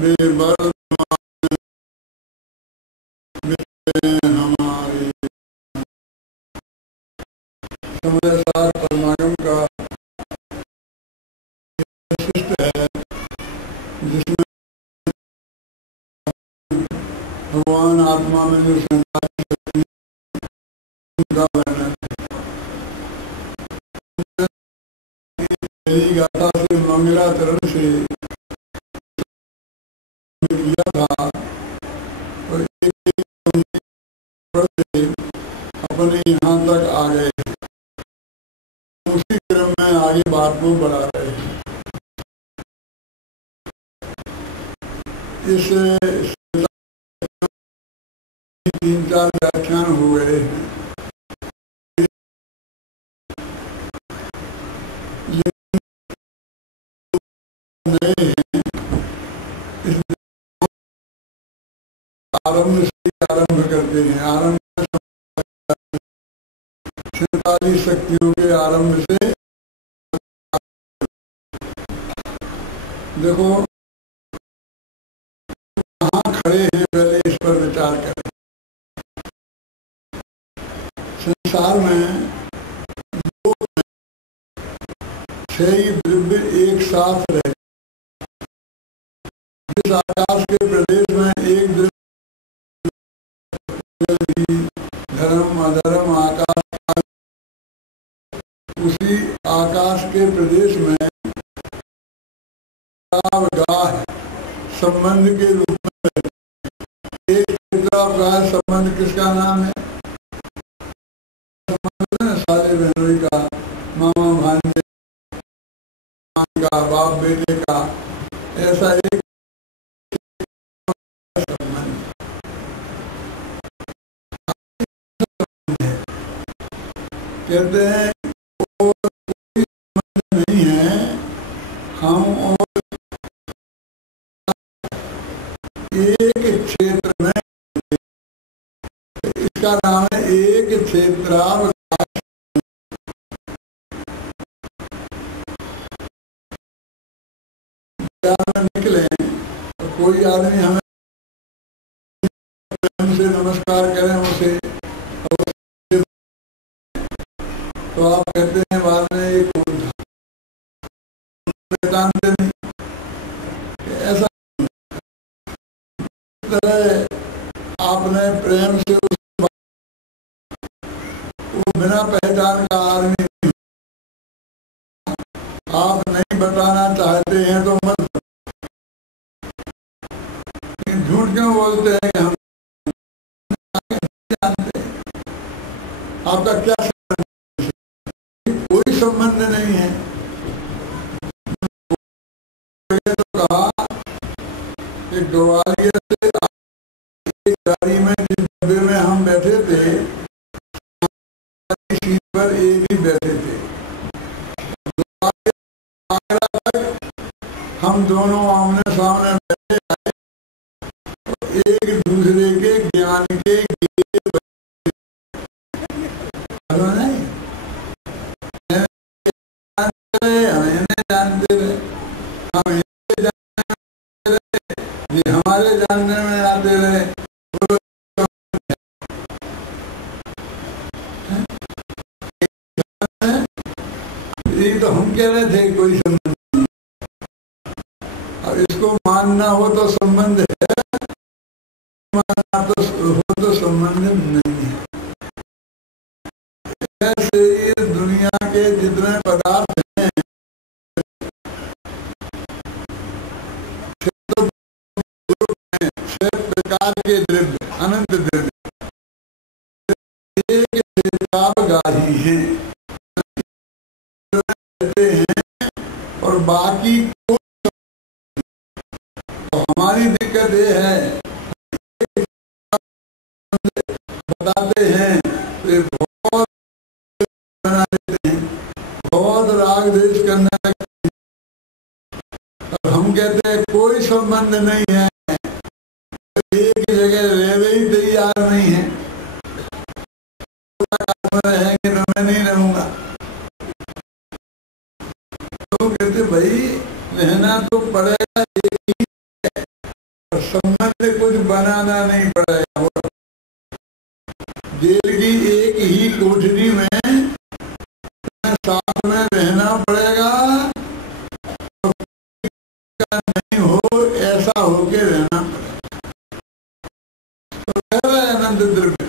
Label हमारे समय सार परमागम का विशिष्ट है, जिसमें भगवान आत्मा में जो संसारी शक्ति का वर्णन है। गाथा से मंगलाचरण से किया था और एक से अपने यहाँ तक आ गए। उसी क्रम में आगे बात को बढ़ा रहे हैं। इस 3-4 व्याख्यान हो गए हैं। नए हैं, इसलिए आरंभ से आरंभ करते हैं। आरंभ 47 शक्तियों के आरंभ से देखो कहाँ खड़े हैं, पहले इस पर विचार करें। संसार में 6 द्रव्य एक साथ रहे। जिस आकाश के प्रदेश में एक द्रव्य धर्म अधर्म आकाश, उसी आकाश के प्रदेश में गाह संबंध के रूप में एक गाह संबंध किसका नाम है? सारे बहनों का, मामा भांजे का, बाप बेटे का, ऐसा एक संबंध है। कहते हैं और कोई संबंध नहीं है हम और एक क्षेत्र में, इसका नाम है एक क्षेत्रावकाश। निकले तो कोई आदमी हमें से नमस्कार करें उसे, तो आप कहते हैं बाद में ये कौन था, जानते नहीं। ऐसा आपने प्रेम से वो बिना पहचान का आदमी, आप नहीं बताना चाहते हैं तो मत, झूठ क्यों बोलते हैं कि हम जानते हैं? आपका क्या संबंध? कोई संबंध नहीं है। तो कहा कि ग्वालियर से एक गाड़ी में, जिस डब्बे में हम बैठे थे, सीट पर एक ही बैठे थे। हम दोनों आमने सामने बैठे, एक दूसरे के ज्ञान के जानते रहे, हम जानते रहे, ये हमारे जानने में आते रहे। ये तो हम कह रहे थे कोई संबंध नहीं। अब इसको मानना हो तो संबंध है, मानना तो हो तो संबंध नहीं है। ऐसे इस दुनिया के जितने पदार्थ हैं, 6 प्रकार के द्रव्य, अनंत द्रव्य, एक क्षेत्रावगाही है और बाकी को, तो हमारी दिक्कत ये है, बताते हैं तो बहुत बना देते हैं, बहुत राग द्वेष करने लगते हैं, और हम कहते हैं कोई संबंध नहीं है, एक जगह रहने ही तैयार नहीं है, रहेंगे तो मैं नहीं रहूंगा। तो कहते भाई रहना तो पड़ेगा, एक ही है, कोठरी में साथ में रहना पड़ेगा, नहीं हो ऐसा होके रहना पड़ेगा। तो कह रहे आनंद द्रव्य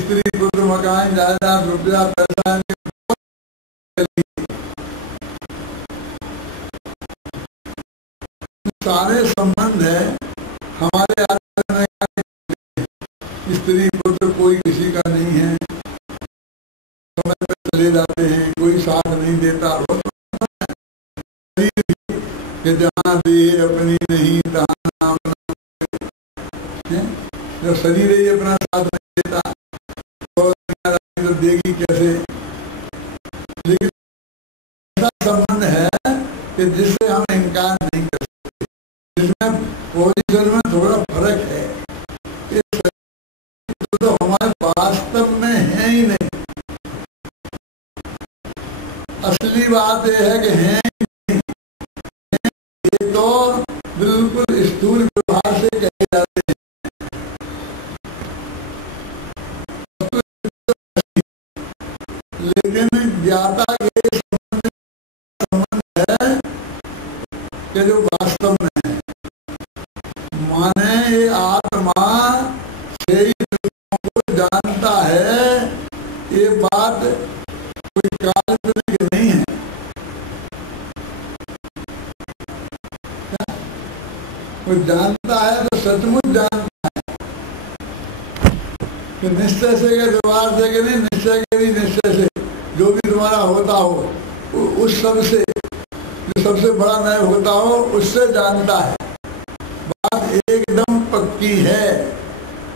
स्त्री पुत्र मकान जायदाद रुपया पैसा सारे संबंध है हमारे आचरण में। स्त्री पुत्र कोई किसी का नहीं है, समय पे चले जाते हैं, कोई साथ नहीं देता। कि जहाँ देह अपनी नहीं तहाँ नाम है, जब शरीर ही अपना साथ नहीं देता तो देगी कैसे। लेकिन ऐसा संबंध है कि जिससे हम इनकार नहीं कर सकते, जिसमें पोजीशन में थोड़ा फर्क है। तो हमारे वास्तव में है ही नहीं। असली बात यह है कि है ही नहीं। ये तो बिल्कुल स्थूल व्यवहार से कहे जाते हैं। लेकिन ज्ञाता के संबंध है कि जो वास्तव में है, माने ये आत्मा से ही को जानता है। ये बात कोई काल्पनिक नहीं है। कोई जानता है तो सचमुच जानता है कि निश्चय से के व्यवहार से कि नहीं, निश्चय के भी निश्चय से जो भी तुम्हारा होता हो उस सब से, जो सबसे बड़ा मैं होता हो उससे जानता है। बात एकदम पक्की है।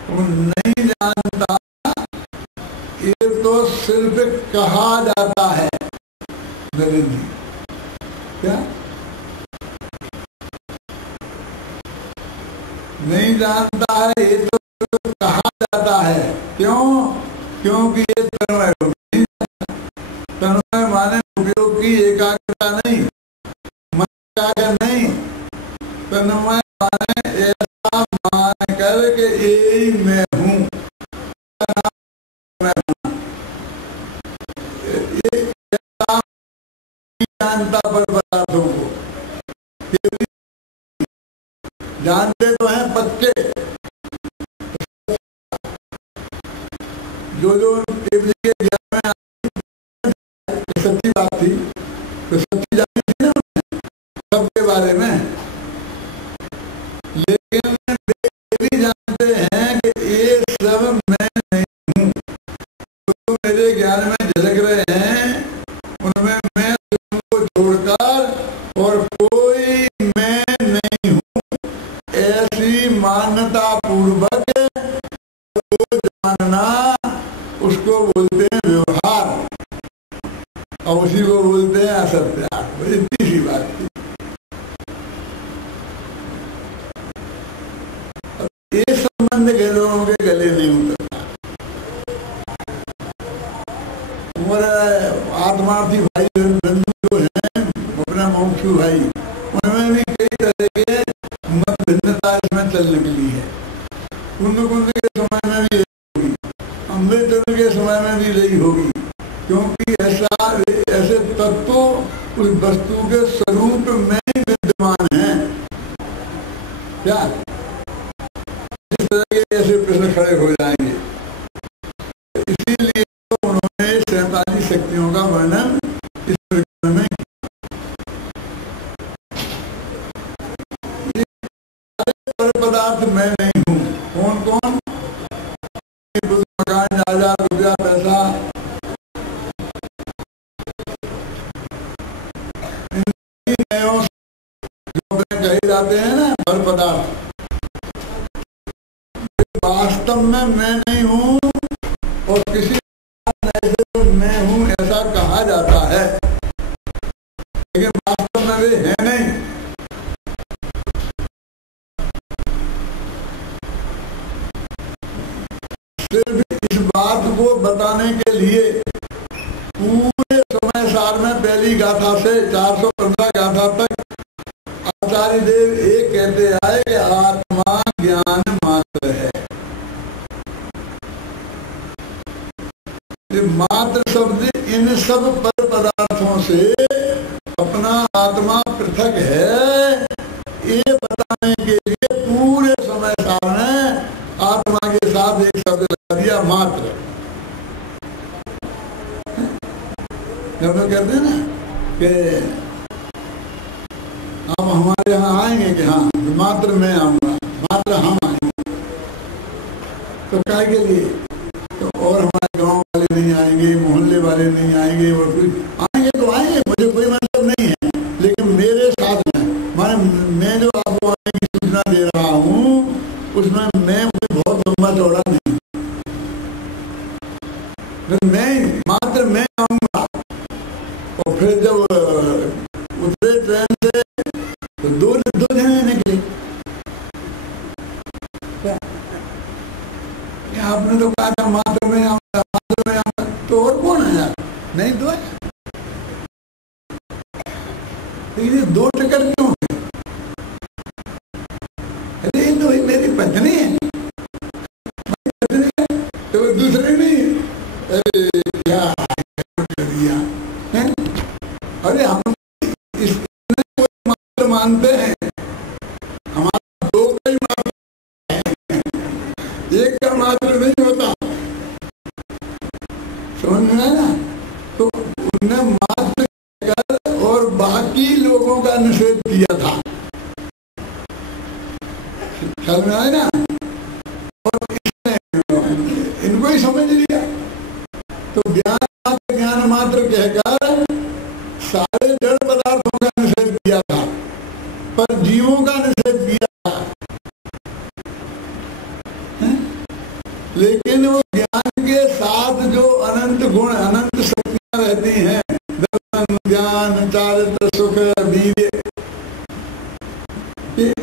वो नहीं जानता, ये तो सिर्फ कहा जाता है। नरेंद्र जी क्या नहीं जानता है, ये तो कहा जाता है। क्यों? क्योंकि ये तन्मय हो। तन्मय माने उपयोग की एकाग्रता नहीं, मन एकाग्र नहीं। तन्मय माने ऐसा मान कर के यही मैं हूँ, ये जानता पर पदार्थों को जानते तो हैं पक्के। जो देव जी के ज्ञान में सच्ची बात थी तो सच्ची जानी थी ना सबके बारे में। लेकिन देव भी जानते हैं कि ये सब मैं नहीं हूँ। जो मेरे ज्ञान में झलक रहे हैं उनमें मैं को छोड़कर और कोई मैं नहीं हूँ, ऐसी मान्यता पूर्वक को जानना, उसको बोलते हैं व्यवहार और उसी को बोलते हैं असत्याग। इतनी सी बात थी। ये संबंध के लोगों के गले नहीं उतरता। और आत्मार्थी भाई बंधु जो है अपना मोक्षु भाई, उनमें भी कई तरह के मत भिन्नता इसमें चल निकली है। कुंद कुंद के समय में भी रही होगी, अमृतचंद्र के समय में भी रही होगी। क्योंकि ऐसे तत्व उस वस्तु के स्वरूप में ही विद्यमान है। क्या इस तरह के ऐसे प्रश्न खड़े हो जाएंगे। इसीलिए तो उन्होंने 47 शक्तियों का वर्णन इस प्रकरण में पदार्थ मैं नहीं हूँ। कौन कौन? मकान जायदाद रुपया पैसा, जो कहे जाते हैं ना पर पदार्थ, वास्तव में मैं नहीं हूँ और किसी ऐसे मैं हूँ ऐसा कहा जाता है, लेकिन वास्तव में वे है नहीं। सिर्फ इस बात को बताने के लिए पूरे समय सार में पहली गाथा से 415 गाथा तक आचार्य देव एक कहते आए कि आत्मा ज्ञान मात्र है। मात्र शब्द इन सब पर पदार्थों से अपना आत्मा पृथक है, ये बताने के लिए पूरे समय सामने आत्मा के साथ एक शब्द लगा दिया, मात्र। जब लोग कहते हैं ना कि आप हमारे यहाँ आएंगे कि हाँ मात्र मैं आऊंगा, मात्र हम आएंगे, तो काय के लिए? तो और हमारे गांव वाले नहीं आएंगे, मोहल्ले वाले नहीं आएंगे, और कोई आएंगे तो आएंगे, मुझे कोई मतलब नहीं है, लेकिन मेरे साथ में माने मैं जो आपको आने की सूचना दे रहा हूँ उसमें मैं कोई बहुत लंबा चौड़ा नहीं, मैं मात्र मैं आऊंगा। और फिर जब उतरे ट्रेन से तो दो जने निकले, आपने तो कहा था मात्र में आऊंगा, मात्र में आऊंगा, तो और कौन है यार? नहीं तो है, ये दो टिकट क्यों है? अरे तो मेरी पत्नी है, तो दूसरे नहीं। अरे क्या कर दिया है? अरे हम इसमें मात्र मानते हैं, हमारा दो का ही मात्र है, एक का मात्र नहीं होता, समझ में आया ना? तो उनने मात्र कर और बाकी लोगों का निषेध किया था, समझ में आया ना? और इसने इनको ही समझ लिया, तो ज्ञान मात्र कहकर सारे जड़ पदार्थों का निषेध किया था, पर जीवों का निषेध किया था। लेकिन वो ज्ञान के साथ जो अनंत गुण अनंत शक्तियां रहती हैं, दर्शन ज्ञान चारित्र सुख वीर्य,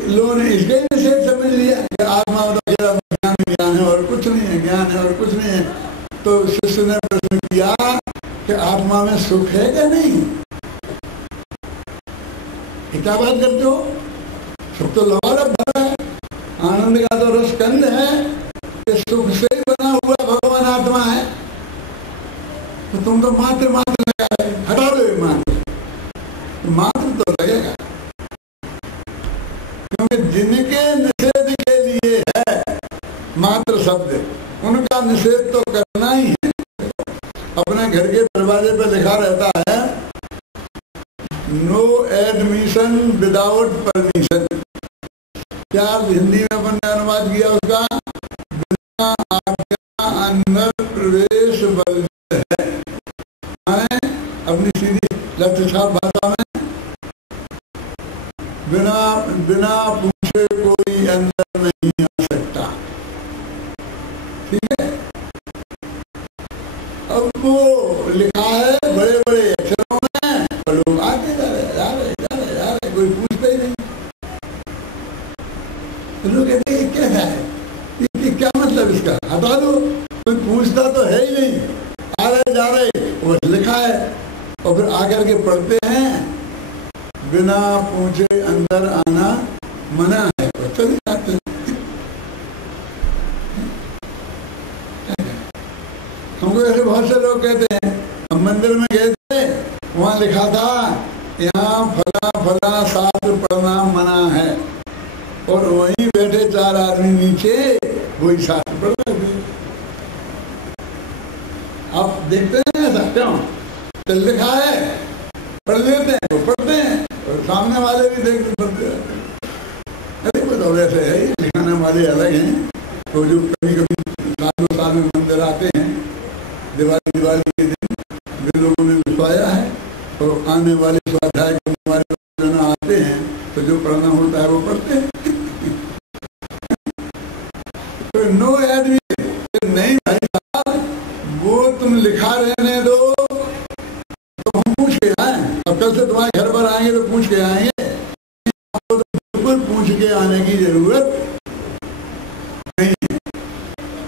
लोगों ने इसका ही निषेध समझ लिया कि आत्मा ज्ञान है और कुछ नहीं है, ज्ञान है और कुछ नहीं है। तो शिष्य ने प्रश्न किया कि आत्मा में सुख है क्या नहीं? क्या बात करते हो? सुख तो लबालब भरा है, आनंद का तो रस कंद है, कि सुख से ही बना हुआ भगवान आत्मा है, तो तुम तो मात्र मात्र लगा रहे, हटा दो ये मात्र तो लगेगा, क्योंकि जिनके निषेध के लिए है मात्र शब्द, उनका निषेध तो करना ही है। अपने घर के दरवाजे पर लिखा रहता है नो एडमिशन विदाउट परमिशन। क्या हिंदी में अपन ने अनुवाद किया उसका? बिना आज्ञा अंदर प्रवेश वर्जित है। अपनी सीधी लठछाप भाषा में बिना पूछे कोई अंदर नहीं आ सकता, ठीक है? अब वो लिखा है बड़े बड़े अक्षरों में, पर लोग आते जा रहे, कोई पूछता ही नहीं। लोग कहते हैं क्या है, क्या मतलब इसका, हटा दो, कोई पूछता तो है ही नहीं, आ रहे जा रहे, वो लिखा है। और फिर आकर के पढ़ते हैं बिना पूछे अंदर आना मना है, चले जाते हैं। हमको ऐसे बहुत से लोग कहते हैं, हम मंदिर में गए थे, वहाँ लिखा था यहाँ फला फला शास्त्र पढ़ना मना है, और वहीं बैठे चार आदमी नीचे वही शास्त्र पढ़ रहे थे। आप देखते हैं ऐसा क्यों? तो लिखा है, पढ़ लेते हैं, वो पढ़ते हैं, और सामने वाले भी देखते पढ़ते रहते हैं। अरे वो तो वैसे है, लिखाने वाले अलग हैं, तो जो कभी कभी साल में मंदिर आते हैं, दिवाली के दिन वे लोगों ने बिछवाया है, और आने वाले स्वाध्याय करने वाले जो आते हैं, तो जो पढ़ना होता है वो पढ़ते हैं। तो नो एडमी, नहीं भाई साहब, वो तुम लिखा रहने दो, तो हम पूछ के आए। अब कल से तुम्हारे घर पर आएंगे तो पूछ के आएंगे, आपको तो बिल्कुल पूछ के आने की जरूरत नहीं है।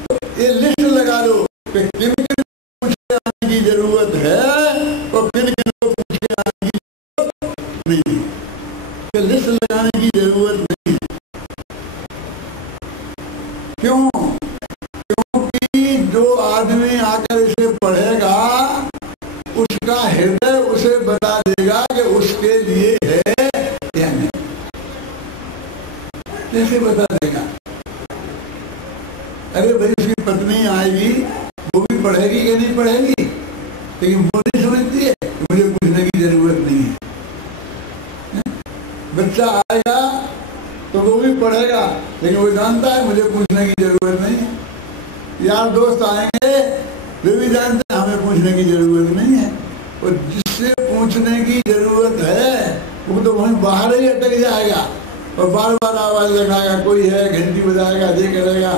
तो ये लिस्ट लगा दो कि किन किन पूछ के आने की जरूरत है और किन किन को पूछ के आने की जरूरत नहीं है। लिस्ट लगाने की जरूरत नहीं है। क्यों? क्योंकि जो आदमी आकर इसे पढ़ेगा लेकिन वो नहीं समझती है मुझे पूछने की जरूरत नहीं है। बच्चा आएगा तो वो भी पढ़ेगा, लेकिन वो जानता है मुझे पूछने की जरूरत नहीं है। यार दोस्त आएंगे वे भी जानते हैं हमें पूछने की जरूरत नहीं है। और जिससे पूछने की जरूरत है वो तो वहीं बाहर ही अटक जाएगा और बार बार आवाज लगाएगा, कोई है, घंटी बजाएगा, ये करेगा,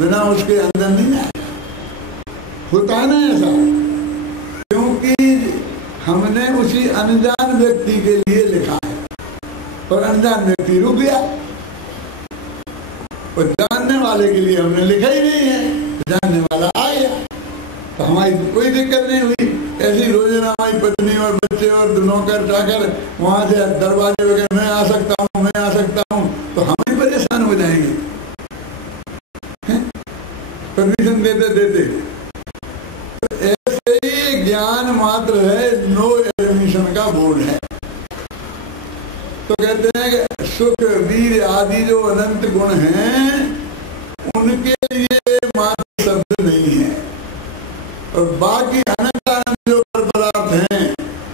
बिना उसके अंदर नहीं आएगा। होता है ना ऐसा, क्योंकि हमने उसी अनजान व्यक्ति के लिए लिखा है और अनजान व्यक्ति रुक गया, और जानने वाले के लिए हमने लिखा ही नहीं है, जानने वाला आ गया। तो हमारी कोई दिक्कत नहीं हुई। ऐसी रोजाना हमारी पत्नी और बच्चे और नौकर चाकर वहां से दरवाजे वगैरह मैं आ सकता हूँ, मैं आ सकता हूँ, तो हम ही परेशान हो जाएंगे परमिशन देते देते। तो ऐसे ही ज्ञान मात्र है, नो एडमिशन का बोर्ड है। तो कहते हैं कि सुख वीर आदि जो अनंत गुण हैं उनके लिए मात्र शब्द नहीं है, और बाकी अनंत अनंत जो पदार्थ हैं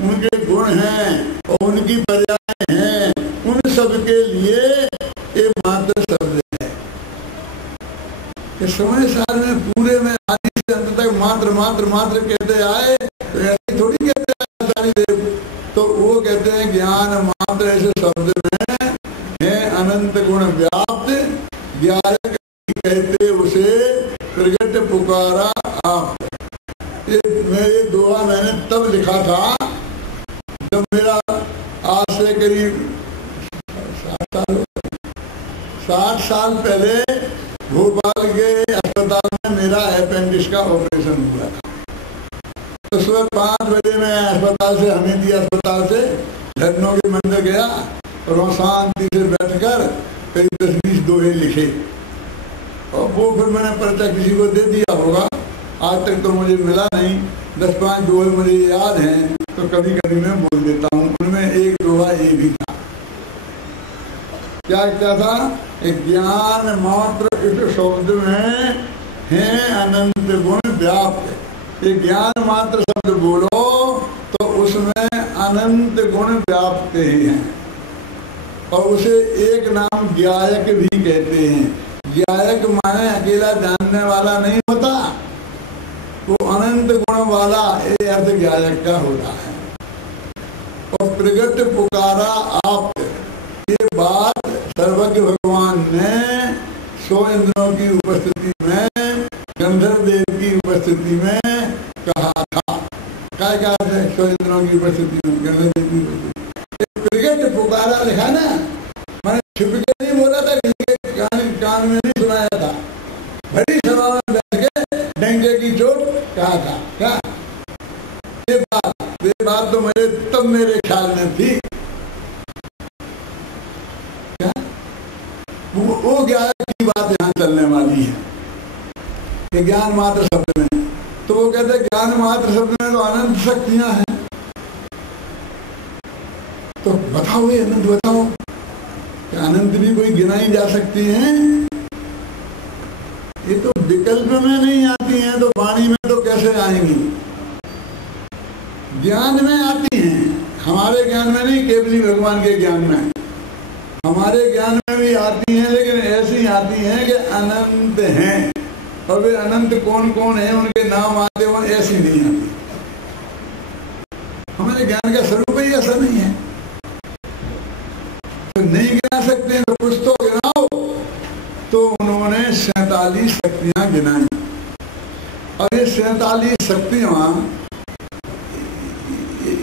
उनके गुण हैं और उनकी पर्याय हैं, उन सब के लिए ये मात्र शब्द है। इस समय साल में पूरे में आदि से अंत तक मात्र मात्र मात्र कहते आए, तो ऐसे थोड़ी कहते आए सारी देव। तो वो कहते हैं ज्ञान मात्र ऐसे शब्द में है अनंत गुण व्याप्त, ज्ञायक कहते उसे प्रगट पुकारा आप। ये दोहा मैंने तब लिखा था जब मेरा आज से करीब 60 साल पहले भोपाल के अस्पताल में मेरा अपेंडिक्स का ऑपरेशन हुआ था। तो सुबह 5 बजे मैं अस्पताल से, हमीदी अस्पताल से झरनों के मंदिर गया और वहाँ शांति से बैठकर करीब 10-20 दोहे लिखे, और वो फिर मैंने पर्चा किसी को दे दिया होगा, आज तक तो मुझे मिला नहीं। 10-5 दोहे मुझे याद हैं, तो कभी कभी मैं बोल देता हूँ। उनमें एक दोहा ये भी था, क्या था, ज्ञान मात्र इस शब्द में है अनंत गुण व्याप्त। ये ज्ञान मात्र शब्द बोलो तो उसमें अनंत गुण व्याप्त ही हैं, और उसे एक नाम ज्ञायक भी कहते हैं। ज्ञायक माने अकेला जानने वाला नहीं होता, वो अनंत गुण वाला ये अर्थ ज्ञायक का होता है। और प्रगट पुकारा आप, ये बात सर्वज्ञ भगवान ने 100 इंद्रों की उपस्थिति में, गंधर्व देव की उपस्थिति में कहा था। क्या कहा था 100 इंद्रों की उपस्थिति में, गंधर्व देव की उपस्थिति। प्रगट पुकारा लिखा ना, मैंने छिप के नहीं बोला था, कान में नहीं सुनाया था, बड़ी सभा में बैठ के डंके की चोट कहा था। क्या ये बात तो मुझे तब मेरे ख्याल में थी। क्या वो ज्ञान की बात यहाँ चलने वाली है कि ज्ञान मात्र शब्द में, तो वो कहते हैं ज्ञान मात्र शब्द में तो अनंत शक्तियां हैं। तो बताओ ये अनंत, बताओ अनंत भी कोई गिनाई जा सकती हैं? ये तो विकल्प में नहीं आती हैं, तो वाणी में तो कैसे आएंगी? ज्ञान में आती हैं, हमारे ज्ञान में नहीं, केवली भगवान के ज्ञान में। हमारे ज्ञान में भी आती हैं, लेकिन ऐसी आती हैं कि अनंत हैं, और वे अनंत कौन कौन है उनके नाम आते हो, ऐसी नहीं आती। हमारे ज्ञान का स्वरूप ही ऐसा नहीं है, तो नहीं गिना सकते हैं। तो कुछ तो गिनाओ। तो उन्होंने 47 शक्तियां गिनाई, और ये 47 शक्तियां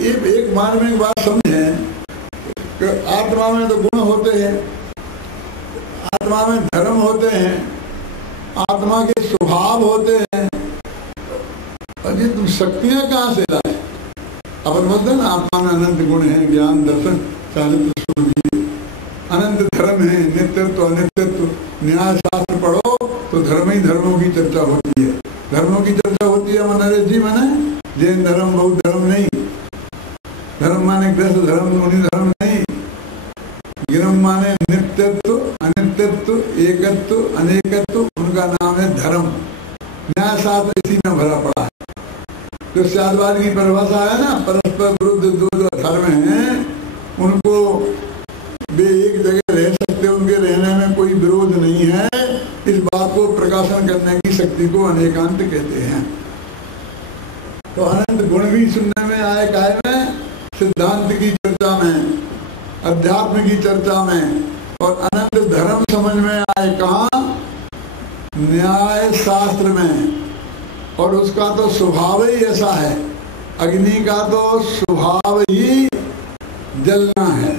एक बार में एक बात समझें कि आत्मा में तो गुण होते हैं, आत्मा में धर्म होते हैं, आत्मा के स्वभाव होते हैं, और ये तुम शक्तियां कहाँ से लाए? अपन बोलते ना आत्मा में अनंत गुण है, ज्ञान दर्शन चारित्र सुरभि, अनंत धर्म है, नित्यत्व अनित्यत्व। न्याय शास्त्र पढ़ो तो धर्म ही धर्मों की चर्चा होती है, धर्मों की चर्चा होती है। मनरेश जी माने जैन धर्म, बौद्ध धर्म नहीं, धर्म माने गृहस्थ धर्म, मुनि धर्म नहीं। गिरम माने नित्यत्व अनित्यत्व, एकत्व अनेकत्व, उनका नाम है धर्म। न्याय शास्त्र इसी में भरा पड़ा है। जो स्यादवाद की परिभाषा है ना, परस्पर विरुद्ध दो जो धर्म हैं उनको वे एक जगह रह सकते, उनके रहने में कोई विरोध नहीं है, इस बात को प्रकाशन करने की शक्ति को अनेकांत कहते हैं। तो अनंत गुण भी सुनने में आए काय में, सिद्धांत की चर्चा में, अध्यात्म की चर्चा में, और अनंत धर्म समझ में आए कहाँ, न्याय शास्त्र में। और उसका तो स्वभाव ही ऐसा है, अग्नि का तो स्वभाव ही जलना है,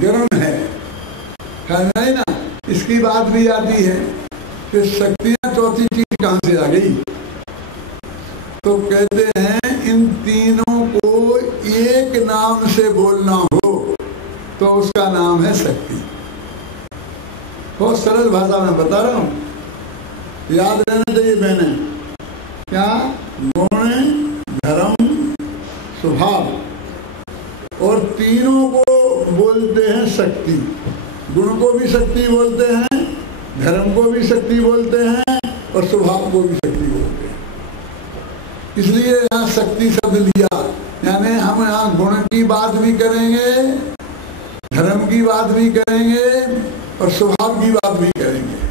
गर्म है नहीं ना। इसकी बात भी आती है कि शक्तियां चौथी चीज कहां से आ गई, तो कहते हैं इन तीनों को एक नाम से बोलना हो तो उसका नाम है शक्ति। बहुत सरल भाषा में बता रहा हूं, याद रहना चाहिए बहने। क्या? गुण, धर्म, स्वभाव, और तीनों को बोलते हैं शक्ति। गुण को भी शक्ति बोलते हैं, धर्म को भी शक्ति बोलते हैं, और स्वभाव को भी शक्ति बोलते हैं। इसलिए यहाँ शक्ति शब्द लिया, यानी हम यहाँ गुण की बात भी करेंगे, धर्म की बात भी करेंगे, और स्वभाव की बात भी करेंगे।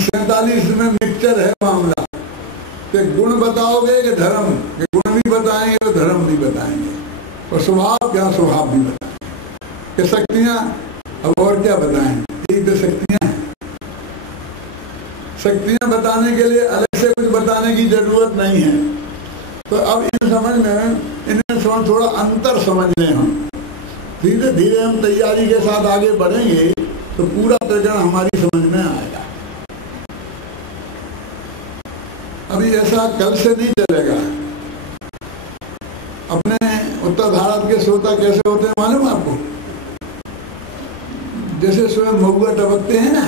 47 में मिक्सचर है मामला, कि गुण बताओगे कि धर्म, कि गुण भी बताएंगे और धर्म भी बताएंगे, और स्वभाव क्या, स्वभाव भी बताएंगे। कि शक्तियां, अब और क्या बताएं, यही तो शक्तियां हैं। शक्तियां बताने के लिए अलग से कुछ बताने की जरूरत नहीं है। तो अब इन समझ में, इन्हें थोड़ा अंतर समझ लें हम, धीरे धीरे हम तैयारी के साथ आगे बढ़ेंगे तो पूरा प्रकरण हमारी समझ में आएगा। अभी ऐसा कल से नहीं चलेगा। अपने उत्तर भारत के श्रोता कैसे होते हैं मालूम आपको? जैसे स्वयं महुआ टपकते हैं ना,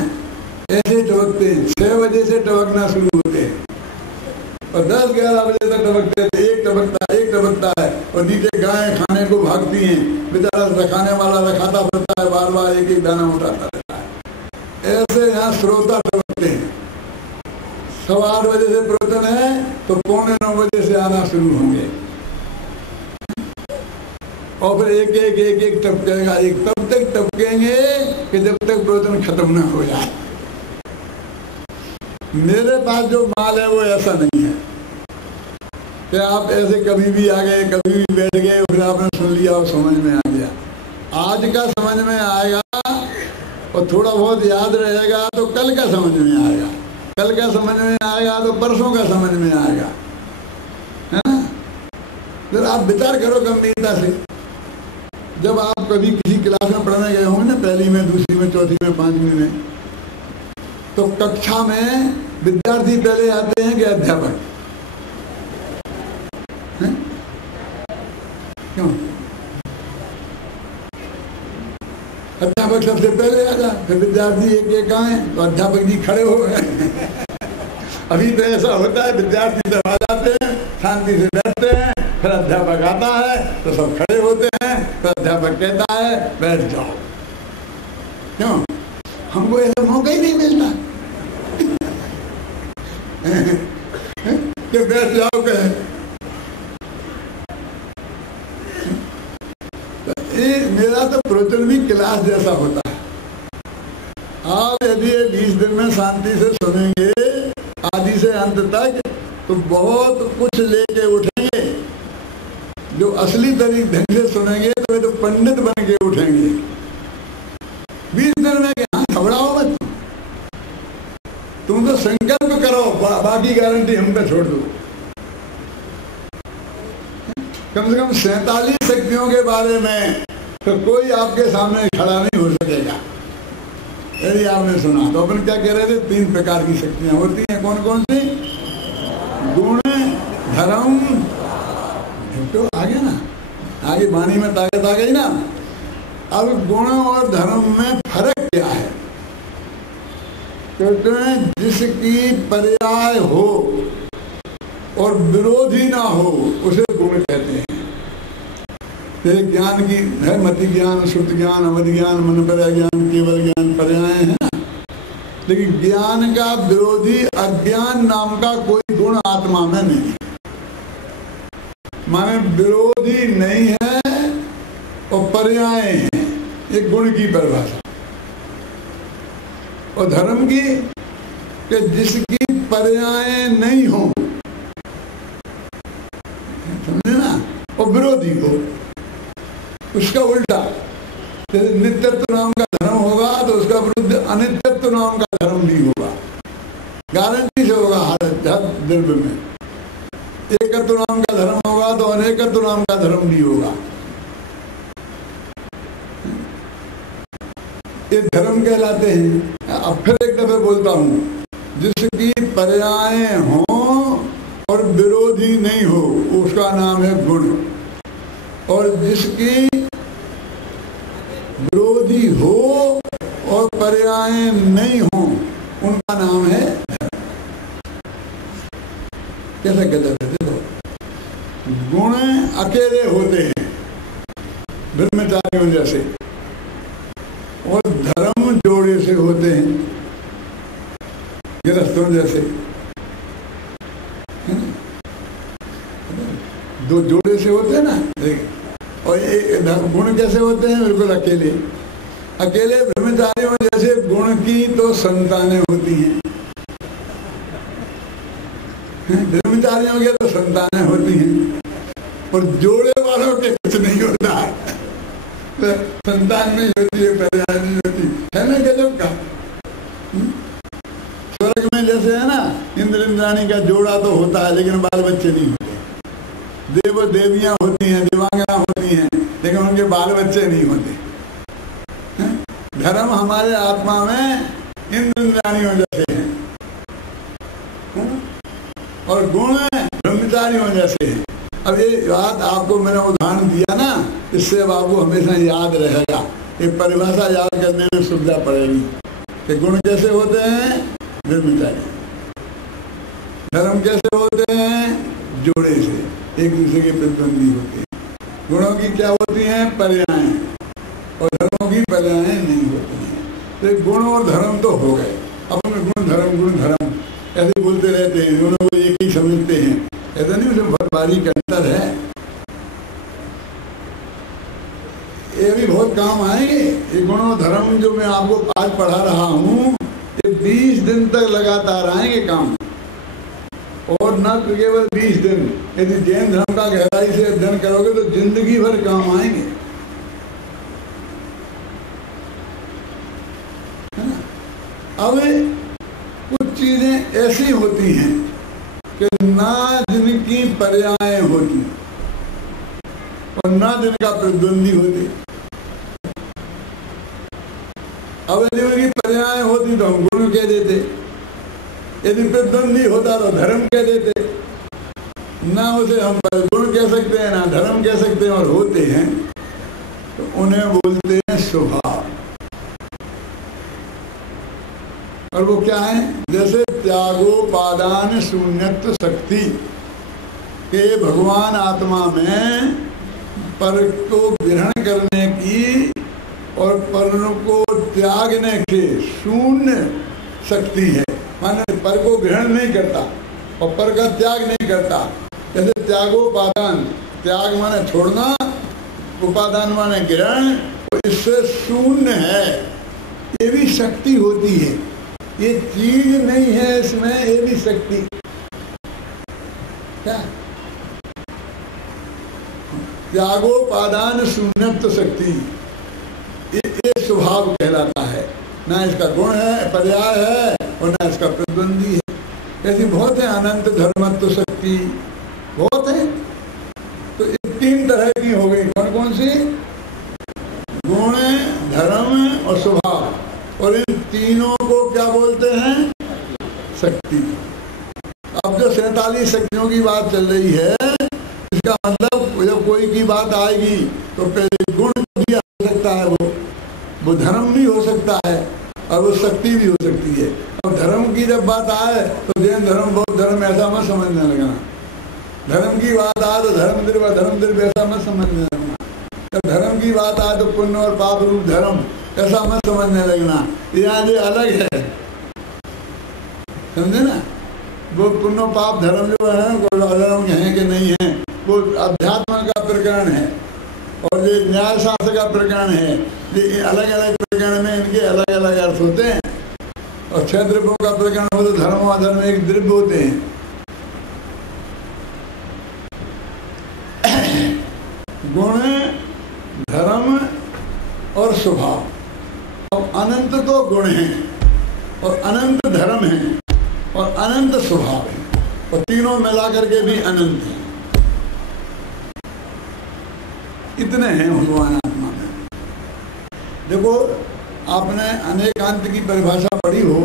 ऐसे टपकते हैं। 6 बजे से टपकना शुरू होते हैं और 10-11 बजे तक टपकते हैं। एक टपकता है और नीचे गायें खाने को भागती हैं, बेचारा रखाने वाला रखाता फिरता है, बार बार एक दाना उठाता रहता है। ऐसे यहाँ श्रोता टपकते हैं। 8:15 बजे से प्रवचन है तो 8:45 बजे से आना शुरू होंगे, और फिर एक टपकेगा। एक तब तक टपकेंगे कि जब तक प्रवचन खत्म ना हो जाए। मेरे पास जो माल है वो ऐसा नहीं है कि आप ऐसे कभी भी आ गए, कभी भी बैठ गए, फिर आपने सुन लिया और समझ में आ गया। आज का समझ में आएगा और थोड़ा बहुत याद रहेगा तो कल का समझ में आएगा, कल का समझ में आएगा तो परसों का समझ में आएगा, है ना। फिर आप विचार करो गंभीरता से। जब आप कभी किसी क्लास में पढ़ने गए होंगे ना, पहली में, दूसरी में, चौथी में, 5वीं में, तो कक्षा में विद्यार्थी पहले आते हैं कि अध्यापक? क्यों? अध्यापक सबसे पहले आ जाए, फिर विद्यार्थी एक एक आए तो अध्यापक जी खड़े हो गए। अभी तो ऐसा होता है, विद्यार्थी सब आ जाते हैं, शांति से बैठते हैं, फिर अध्यापक आता है तो सब खड़े होते हैं, फिर अध्यापक कहता है बैठ जाओ। क्यों? हमको ऐसा मौका ही नहीं मिलता कि बैठ जाओ कहे। मेरा तो प्रवचन भी क्लास जैसा होता है। आप यदि 20 दिन में शांति से सुनेंगे आदि से अंत तक, तो बहुत कुछ लेके उठेंगे। जो असली तरीके ढंग से सुनेंगे तो वे तो पंडित बन के उठेंगे। 20 दिन में क्या घबराओ मत, तुम तो संकल्प करो, बाकी गारंटी हम पे छोड़ दो। कम से कम 47 शक्तियों के बारे में तो कोई आपके सामने खड़ा नहीं हो सकेगा। यदि आपने सुना तो अपन क्या कह रहे थे, 3 प्रकार की शक्तियां होती हैं। कौन कौन सी? गुण, धर्म, तो आ गया ना, आगे वाणी में ताकत आ गई ना। अब गुण और धर्म में फर्क क्या है? कहते हैं जिसकी पर्याय हो और विरोधी ना हो उसे गुण कहते हैं। ज्ञान की है, मति ज्ञान, शुद्ध ज्ञान, अवधि ज्ञान, मन पर्याय ज्ञान, केवल ज्ञान पर्याय है ना। लेकिन ज्ञान का विरोधी अज्ञान नाम का कोई गुण आत्मा में नहीं है, माने विरोधी नहीं है और पर्याय है, एक गुण की परिभाषा। और धर्म की कि जिसकी पर्याय नहीं हो, समझे ना, और विरोधी हो, उसका उल्टा। जैसे नित्यत्व नाम का धर्म होगा तो उसका विरुद्ध अनित्यत्व नाम का धर्म भी होगा, गारंटी से होगा हर द्रव्य में। एकत्व नाम का धर्म होगा तो अनेकत्व नाम का धर्म भी होगा। ये धर्म कहलाते हैं। अब फिर एक दफे बोलता हूं, जिसकी पर्याय हो और विरोधी नहीं हो उसका नाम है गुण, और जिसकी विरोधी हो और पर्याय नहीं हो उनका नाम है धर्म। कैसे कहते हैं? देखो, गुण अकेले होते हैं ब्रह्मचारियों जैसे, और धर्म जोड़े से होते हैं गृहस्थों जैसे। दो जोड़े से होते हैं ना, देखिए। और ये गुण कैसे होते हैं? बिल्कुल अकेले। अकेले ब्रह्मचारियों जैसे गुण की तो संतानें होती हैं, ब्रह्मचारियों के तो संतानें होती हैं, और जोड़े वालों के कुछ नहीं होता है। संतान नहीं होती है, पर्याय नहीं होती है ना, गजब का। स्वर्ग में जैसे है ना, इंद्र इंद्राणी का जोड़ा तो होता है लेकिन बाल बच्चे नहीं होते। देव देवियां होती हैं, देवांगना होती हैं, लेकिन उनके बाल बच्चे नहीं होते। धर्म हमारे आत्मा में इंद्र इंद्राणियों जैसे हैं, और गुण ब्रह्मचारियों जैसे हैं। अब ये बात आपको मैंने उदाहरण दिया ना, इससे अब आपको हमेशा याद रहेगा। ये परिभाषा याद करने में सुविधा पड़ेगी कि गुण कैसे होते हैं ब्रह्मचारी, धर्म कैसे होते हैं जोड़े से, एक दूसरे के प्रतिद्वंदी होते हैं। गुणों की क्या होती हैं? पर्याय, और धर्मों की पर्याय नहीं होती हैं। तो गुण और धर्म तो हो गए। अब हम गुण धर्म ऐसे बोलते रहते हैं, दोनों को एक ही समझते हैं, ऐसा नहीं, उसमें बहुत बारीक अंतर है। ये भी बहुत काम आएंगे। ये गुण और धर्म जो मैं आपको आज पढ़ा रहा हूँ, ये 20 दिन तक लगातार आएंगे काम, और न केवल 20 दिन। यदि जैन धर्म का गहराई से अध्ययन करोगे तो जिंदगी भर काम आएंगे, है ना। अब कुछ चीजें ऐसी होती हैं कि ना जिनकी पर्याय होती और ना जिनका प्रतिद्वंदी होती। अब यदि उनकी पर्याय होती तो हम गुण कह देते, यदि प्रतिद्वंदी होता तो धर्म कह देते। ना उसे हम गुण कह सकते हैं ना धर्म कह सकते हैं, और होते हैं तो उन्हें बोलते हैं स्वभाव। और वो क्या है? जैसे त्यागोपादान शून्यत्व शक्ति के भगवान आत्मा में पर को ग्रहण करने की और पर को त्यागने के शून्य शक्ति है, माने पर को ग्रहण नहीं करता और पर का त्याग नहीं करता। जैसे त्यागोपादान, त्याग माने छोड़ना, उपादान माने ग्रहण, तो इससे शून्य है। ये भी शक्ति होती है, ये चीज नहीं है इसमें, ये भी शक्ति। क्या? त्यागोपादान शून्यत्व शक्ति, ये स्वभाव कहलाता है। ना इसका गुण है, पर्याय है, और ना इसका प्रतिद्वंदी है। ऐसी बहुत है। अनंत धर्मत्व शक्ति बहुत है। तो ये 3 तरह की हो गई। कौन कौन सी? गुण, धर्म और स्वभाव। और इन तीनों को क्या बोलते हैं? शक्ति। अब जो 47 शक्तियों की बात चल रही है, इसका मतलब जब कोई की बात आएगी तो पहले गुण भी आ सकता है, वो धर्म भी हो सकता है, और वो शक्ति भी हो सकती है। अब धर्म की जब बात आए तो जैन धर्म बौद्ध धर्म ऐसा मत समझने लगना। धर्म की बात आए तो धर्म द्रव्य ऐसा मत समझने लगना। जब धर्म की बात आए तो पुण्य और पाप रूप धर्म ऐसा मत समझने लगना। यहाँ जो अलग है, समझे ना, वो पुण्य पाप धर्म जो है वो अधर्म है कि नहीं है, वो अध्यात्म का प्रकरण है और ये न्याय शास्त्र का प्रकरण है। ये अलग अलग प्रकरण में इनके अलग अलग अर्थ होते हैं। और 6 द्रव्यों का प्रकरण हो तो धर्म अधर्म एक द्रव्य होते हैं। गुण, धर्म और स्वभाव। अब अनंत तो गुण हैं और अनंत धर्म है और अनंत स्वभाव है और तीनों मिलाकर के भी अनंत हैं। इतने हैं भगवान आत्मा में। देखो, आपने अनेकांत की परिभाषा पढ़ी हो,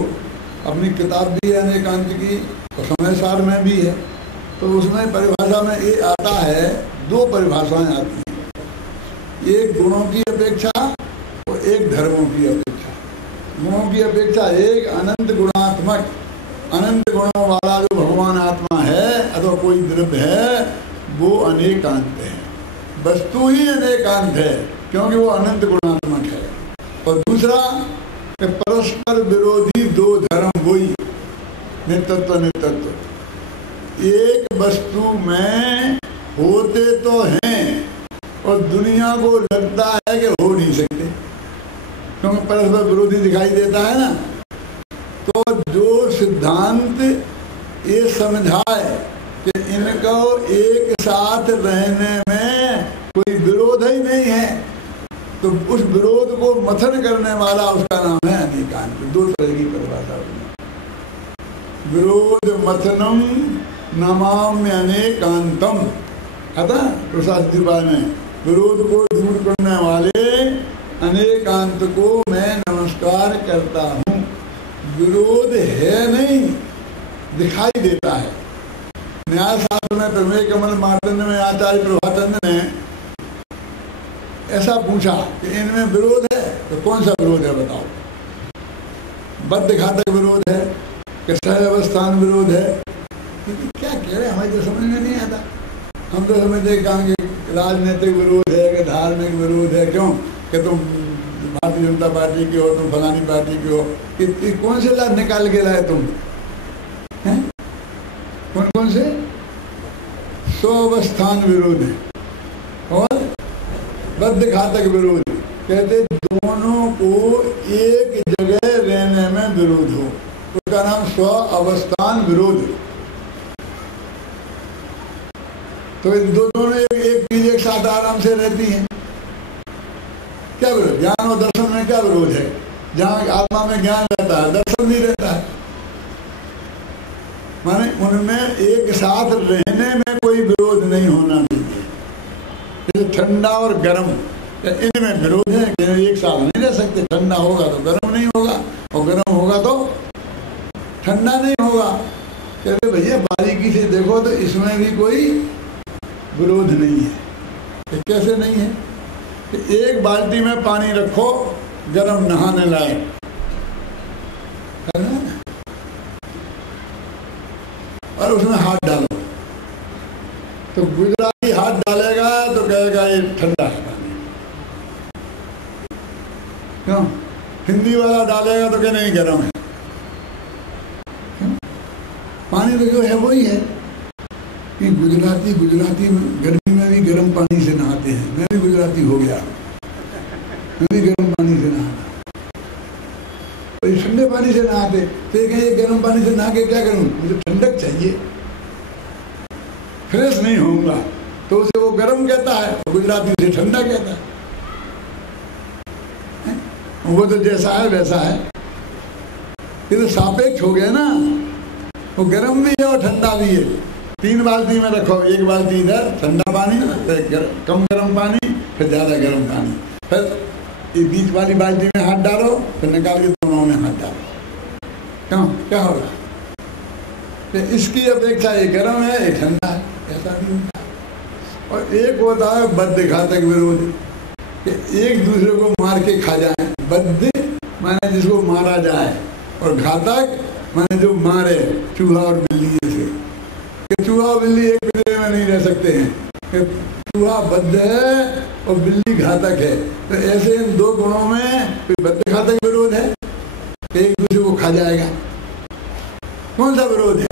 अपनी किताब भी है अनेकांत की और समय सार में भी है, तो उसमें परिभाषा में ये आता है, 2 परिभाषाएं आती हैं, एक गुणों की अपेक्षा और एक धर्मों की अपेक्षा। गुणों की अपेक्षा एक अनंत गुणात्मक, अनंत गुणों वाला जो भगवान आत्मा है अथवा कोई द्रव्य है वो अनेकांत है। वस्तु ही अनेकांत है क्योंकि वो अनंत गुणात्मक है। और दूसरा कि परस्पर विरोधी 2 धर्म वही नित्यत्व नित्यत्व। एक वस्तु में होते तो हैं और दुनिया को लगता है कि हो नहीं सकते क्योंकि परस्पर विरोधी दिखाई देता है ना। तो जो सिद्धांत ये समझाए कि इनको एक साथ रहने में कोई विरोध ही नहीं है, तो उस विरोध को मथन करने वाला उसका नाम है अनेकांत। 2 तरह की परिभाषा होती। विरोध मथनम नमाम्य अनेकांतम, अतः प्रशास्त्री में विरोध को दूर करने वाले अनेकांत को मैं नमस्कार करता हूँ। विरोध है नहीं, दिखाई देता है। न्याय शास्त्र में प्रमेय कमल मार्तंड में आचार्य प्रभातंड ने ऐसा पूछा कि इनमें विरोध है, तो कौन सा विरोध है बताओ। बद्ध घातक विरोध है कि सहअवस्थान विरोध है। क्या कह रहे, हमें तो समझ में नहीं आता। हम तो समझते कि राजनीतिक विरोध है कि धार्मिक विरोध है। क्यों कि तुम भारतीय जनता पार्टी के हो, तुम फलानी पार्टी के हो, कि कौन से लाभ निकाल के लाए तुम हैं? कौन कौन से? स्वावस्थान विरोध है और बद्ध घातक विरोध। कहते दोनों को एक जगह रहने में विरोध हो, उसका नाम स्व अवस्थान विरोध। तो दोनों एक चीज एक साथ आराम से रहती हैं। क्या विरोध? ज्ञान और दर्शन में क्या विरोध है? जहाँ आत्मा में ज्ञान रहता है, दर्शन नहीं रहता है। माने उनमें एक साथ रहने में कोई विरोध नहीं होना चाहिए। जैसे ठंडा और गर्म, इनमें विरोध है कि एक साथ नहीं रह सकते। ठंडा होगा तो गर्म नहीं होगा और गर्म होगा तो ठंडा नहीं होगा। कहते भैया बारीकी से देखो तो इसमें भी कोई विरोध नहीं है। कैसे नहीं है? एक बाल्टी में पानी रखो, गर्म नहाने लायक, और उसमें हाथ डालो तो गुजराती हाथ डालेगा तो कहेगा ये ठंडा है पानी। क्यों? हिंदी वाला डालेगा तो कहे नहीं गर्म है। क्यों? पानी तो जो है वही है कि गुजराती गर्मी में भी गर्म पानी से नहाते हैं। मैं भी गुजराती हो गया, मैं भी गर्म पानी से नहाता। ठंडे पानी से नहाते तो ये गर्म पानी से नहा के क्या करूं? मुझे ठंडक चाहिए, फ्रेश नहीं होऊंगा, तो उसे वो गर्म कहता है और गुजराती से ठंडा कहता है। वो तो जैसा है वैसा है। ये तो सापेक्ष हो गया ना। वो गर्म भी है और ठंडा भी है। 3 बाल्टी में रखो, एक बाल्टी इधर ठंडा पानी, फिर कम गर्म पानी, फिर ज्यादा गर्म पानी, फिर ये बीच वाली बाल्टी में हाथ डालो, फिर निकाल के दोनों में हाथ डालो। क्यों? क्या होगा? तो इसकी अपेक्षा ये गर्म है, ये ठंडा है, ऐसा नहीं होता। और एक होता है बद्ध घातक विरोध, कि एक दूसरे को मार के खा जाए। बद्ध माने जिसको मारा जाए और घातक माने जो मारे, चूहा और बिल्ली जैसे। कि चूहा और बिल्ली एक पिंजरे में नहीं रह सकते हैं। चूहा बद्ध है और बिल्ली घातक है। तो ऐसे इन 2 गुणों में कोई बद्ध घातक विरोध है, एक दूसरे को खा जाएगा। कौन सा विरोध है?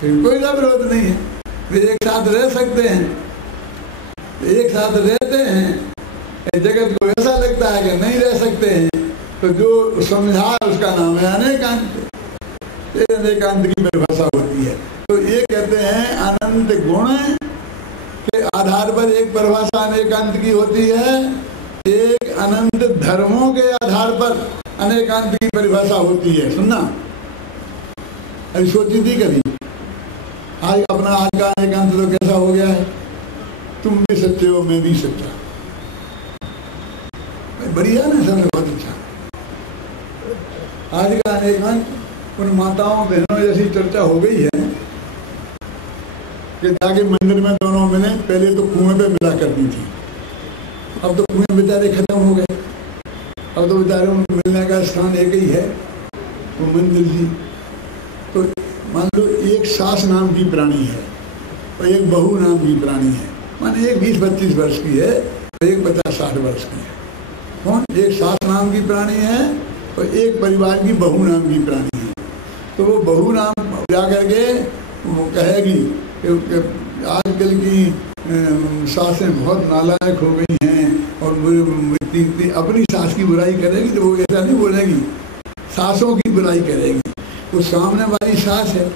फिर कोई विरोध नहीं है, वे एक साथ रह सकते हैं, एक साथ रहते हैं। जगत को ऐसा लगता है कि नहीं रह सकते हैं, तो जो समझा उसका नाम है अनेकांत। अनेकांत की परिभाषा होती है। तो ये कहते हैं अनंत गुण के आधार पर एक परिभाषा अनेकांत की होती है, एक अनंत धर्मों के आधार पर अनेकांत की परिभाषा होती है। सुनना, अभी सोची थी कभी, आज अपना आज का अनेकांत तो कैसा हो गया है, तुम भी सच्चे हो मैं भी सच्चा, बढ़िया ना, सब बहुत अच्छा। आज का अनेकांत उन माताओं बहनों जैसी चर्चा हो गई है कि जाके मंदिर में दोनों मिले, पहले तो कुएं पे मिला करती थी, अब तो कुएं बेचारे खत्म हो गए, अब तो बेचारे उनको मिलने का स्थान एक ही है, वो मंदिर जी। तो मान लो एक सास नाम की प्राणी है और एक बहू नाम की प्राणी है, माने एक 20-25 वर्ष की है और एक 50-60 वर्ष की है। कौन? एक सास नाम की प्राणी है और एक परिवार की बहू नाम की प्राणी है। तो वो बहू नाम जा करके वो कहेगी कि आजकल की सासें बहुत नालायक हो गई हैं और अपनी सास की बुराई करेगी, तो वो ऐसा नहीं बोलेगी, सासों की बुराई करेगी। वो सामने वाली सास है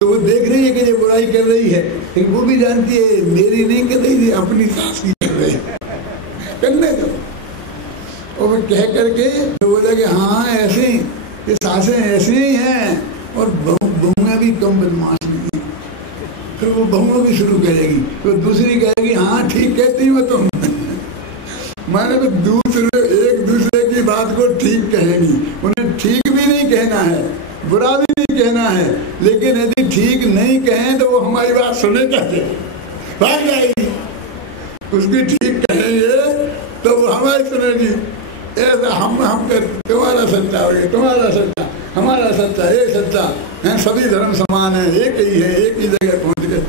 तो वो देख रही है कि ये बुराई कर रही है, लेकिन वो भी जानती है मेरी नहीं कर रही थी, अपनी सास की कर रही है, करने दो। और वो कह करके तो बोला कि हाँ ऐसे ये सासें ऐसी ही हैं और बहुएं भी कम बदमाश नहीं है। फिर वो बहुओं भी शुरू करेगी, तो दूसरी कहेगी हाँ ठीक कहती हो तुम। माने तो दूसरे एक दूसरे की बात को ठीक कहेंगी, उन्हें ठीक भी नहीं कहना है, बुरा भी नहीं कहना है, लेकिन यदि ठीक नहीं कहें तो वो हमारी बात सुने कैसे, भाग जाएगी। उसकी ठीक कहेंगे तो वो हमारी सुनेगी। ऐसा हम कर तुम्हारा सच्चा हो गया, तुम्हारा सच्चा, हमारा सच्चा, ये सच्चा है, सभी धर्म समान है, एक ही है, एक ही जगह पहुंच गए,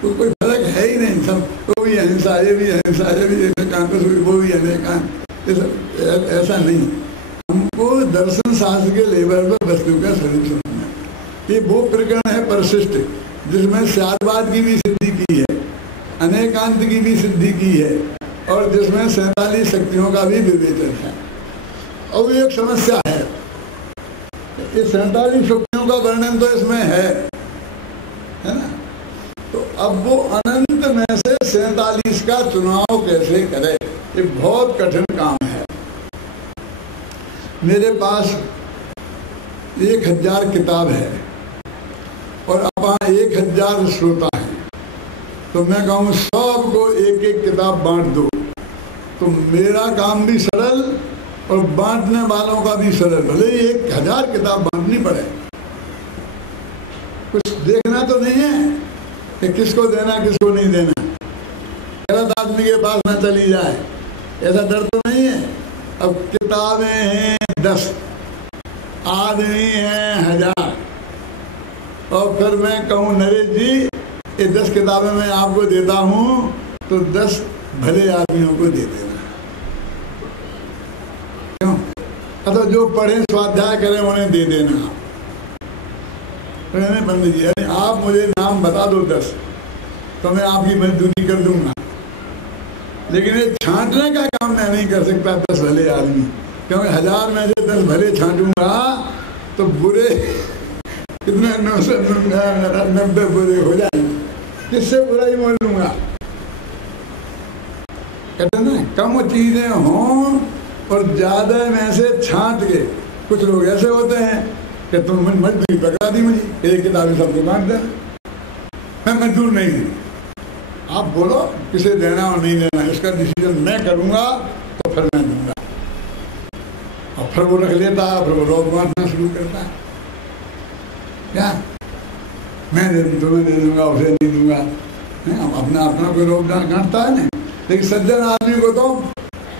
कोई फर्क है ही नहीं, सब वो भी अहिंसा, ये भी अहिंसा, ये भी एकांत, वो भी अनेकांत, ऐसा नहीं। हमको दर्शन शास्त्र के लेवल पर वस्तु का स्वरूप समझना। ये वो प्रकरण है परिशिष्ट जिसमें शादवाद की भी सिद्धि की है, अनेकांत की भी सिद्धि की है और जिसमें 47 शक्तियों का भी विवेचन है। और एक समस्या है, ये 47 शक्तियों का वर्णन तो इसमें है ना, तो अब वो अनंत में से 47 का चुनाव कैसे करे, ये बहुत कठिन काम है। मेरे पास 1000 किताब है और अब 1000 श्रोता है, तो मैं कहूँ सबको एक एक किताब बांट दो, तो मेरा काम भी सरल और बांटने वालों का भी सरल, भले ही 1000 किताब बांटनी पड़े। कुछ देखना तो नहीं है कि किसको देना किसको नहीं देना, गलत आदमी के पास ना चली जाए, ऐसा डर तो नहीं है। अब किताबें हैं 10, आदमी हैं 1000, और फिर मैं कहूँ नरेश जी ये 10 किताबें मैं आपको देता हूँ तो 10 भले आदमियों को दे देना, क्यों? अथवा जो पढ़े स्वाध्याय करें उन्हें दे देना। पंडित जी आप मुझे नाम बता दो 10 तो मैं आपकी मजदूरी कर दूंगा, लेकिन ये छांटने का काम मैं नहीं कर सकता 10 भले आदमी, क्योंकि 1000 में से 10 भले छांटूंगा तो बुरे कितने 990 बुरे हो जाएंगे, किससे बुराई मोल लूंगा। कहते ना कम चीजें हों और ज्यादा में से छांट के, कुछ लोग ऐसे होते हैं कि तुम मजदूरी पकड़ा दी मुझे, एक किताबें सबको बांट देना, मैं मजदूर नहीं हूँ, आप बोलो किसे देना और नहीं देना, इसका डिसीजन मैं करूँगा तो फिर मैं दूंगा। और फिर वो रख लेता है, फिर वो लोग बांटना शुरू करता है, क्या मैं दे दूँ तुम्हें दे दूंगा उसे नहीं दूंगा, अपना अपना कोई रोक गांठता है ना। लेकिन सज्जन आदमी को तो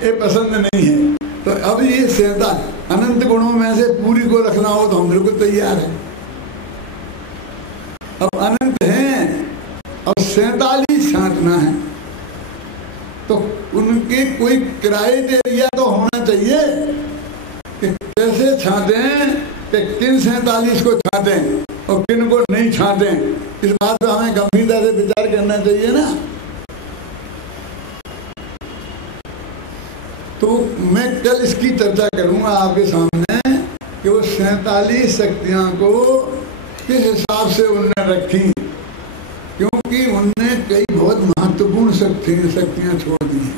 ये पसंद नहीं है। तो अब ये सहता अनंत गुणों में से पूरी को रखना हो तो हम बिल्कुल तैयार हैं। अब अनंत हैं और 47 छांटना है तो उनके कोई क्राइटेरिया तो होना चाहिए कि कैसे छांटें कि किन 47 को छांटे और किन को नहीं छांटे। इस बात पर हमें गंभीरता से विचार करना चाहिए ना। तो मैं कल इसकी चर्चा करूंगा आपके सामने कि वो 47 शक्तियां को किस हिसाब से उनने रखी, क्योंकि उनने कई बहुत महत्वपूर्ण शक्तियां छोड़ दी हैं,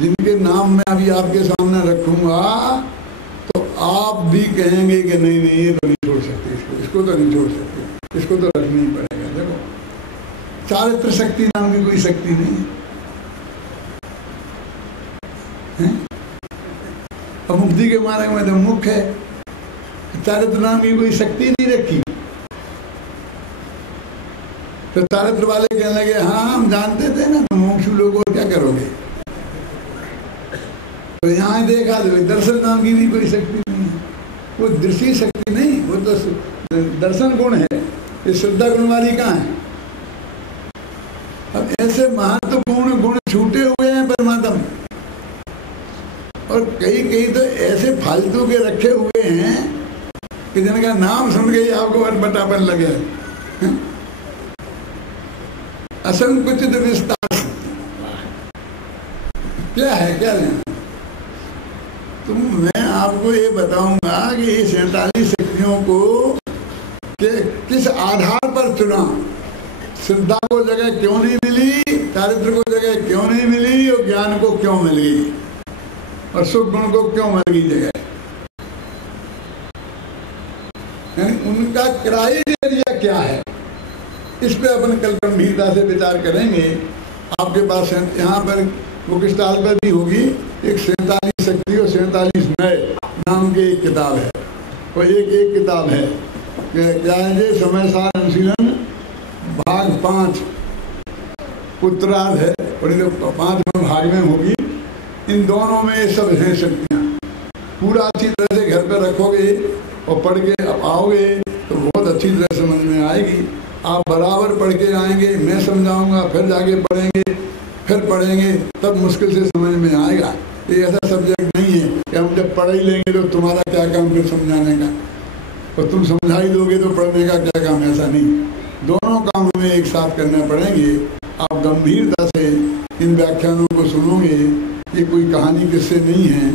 जिनके नाम मैं अभी आपके सामने रखूंगा। तो आप भी कहेंगे कि नहीं नहीं ये तो नहीं छोड़ सकते, इसको तो नहीं छोड़ सकते, इसको तो रखना ही पड़ेगा। देखो, चारित्र शक्ति नाम की कोई शक्ति नहीं है, और मुक्ति के मार्ग में तो मुख्य है, चारित्र नाम की कोई शक्ति नहीं रखी। तो चारित्र वाले कहने लगे हाँ हम जानते थे ना, मुमुक्षु लोग और क्या करोगे। तो यहाँ देखा तो दर्शन नाम की भी कोई शक्ति नहीं है, वो दृष्टि शक्ति नहीं, वो तो दर्शन गुण है, ये श्रद्धा गुण वाली कहाँ है। अब ऐसे महत्वपूर्ण गुण छूटे हुए हैं परमात्मा, और कई कई तो ऐसे फालतू के रखे हुए हैं कि जिनका नाम सुन के ही आपको अटपटापन लगे। असंकुचित विस्तार क्या है, क्या लेना। तो मैं आपको ये बताऊंगा कि ये 47 शक्तियों को किस आधार पर चुना। श्रद्धा को जगह क्यों नहीं मिली, चारित्र को जगह क्यों नहीं मिली, और ज्ञान को क्यों मिल गई, और सुख गुण को क्यों मिल गई जगह। यानी उनका क्राइटेरिया क्या है, इस पे अपन कल गंभीरता से विचार करेंगे। आपके पास यहाँ पर बुक स्टॉल पर भी होगी एक 47 शक्ति और 47 नए नाम की एक किताब है, और एक किताब है क्या है ये, समय सार अनुशीलन भाग 5 उत्तरार्ध है, और ये 5 भाग में होगी। इन दोनों में ये सब हैं शक्तियाँ। पूरा अच्छी तरह से घर पर रखोगे और पढ़ के आओगे तो बहुत अच्छी तरह समझ में आएगी। आप बराबर पढ़ के आएंगे, मैं समझाऊंगा, फिर जाके पढ़ेंगे, फिर पढ़ेंगे, तब मुश्किल से समझ में आएगा। ये ऐसा सब्जेक्ट नहीं है कि हम जब पढ़ ही लेंगे तो तुम्हारा क्या काम फिर समझाने का, और तुम समझा ही दोगे तो पढ़ने का क्या काम, ऐसा नहीं। दोनों काम हमें एक साथ करने पड़ेंगे। आप गंभीरता से इन व्याख्यानों को सुनोगे। ये कोई कहानी किससे नहीं है,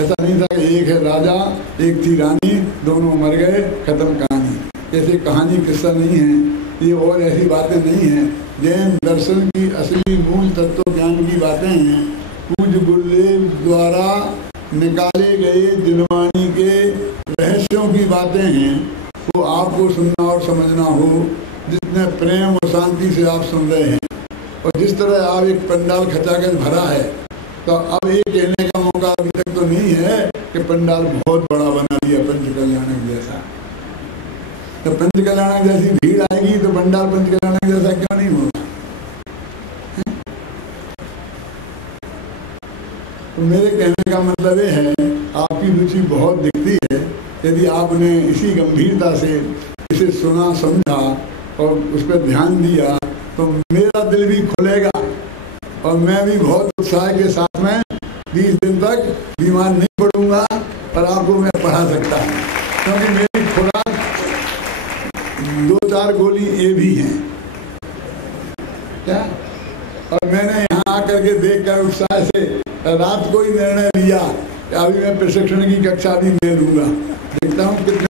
ऐसा नहीं था कि एक है राजा एक थी रानी, दोनों मर गए, खत्म कहानी। ऐसे कहानी किस्सा नहीं है ये, और ऐसी बातें नहीं हैं। जैन दर्शन की असली मूल तत्व ज्ञान की बातें हैं, पूज्य गुरुदेव द्वारा निकाले गए दिलवानी के रहस्यों की बातें हैं। तो आपको सुनना और समझना हो, जितने प्रेम और शांति से आप सुन रहे हैं, और जिस तरह आप एक पंडाल खचाखच भरा है, तो अब ये कहने का मौका अभी तक तो नहीं है कि पंडाल बहुत बड़ा बना दिया पंचकल्याणक जैसा। तो पंचकल्याणक जैसी भीड़ आएगी तो पंडाल पंचकल्याणक जैसा क्यों नहीं होगा। तो मेरे कहने का मतलब ये है, आपकी रुचि बहुत दिखती है। यदि आपने इसी गंभीरता से इसे सुना, समझा और उस पर ध्यान दिया, तो मेरा दिल भी खुलेगा, और मैं भी बहुत उत्साह के साथ में 20 दिन तक बीमार नहीं पड़ूंगा, पर आपको मैं पढ़ा सकता हूँ, क्योंकि मेरी खुराक 2-4 गोली ये भी हैं क्या। और मैंने यहाँ आकर के देखकर उत्साह से रात को ही निर्णय लिया कि अभी मैं प्रशिक्षण की कक्षा भी ले लूँगा। देखता हूँ कितने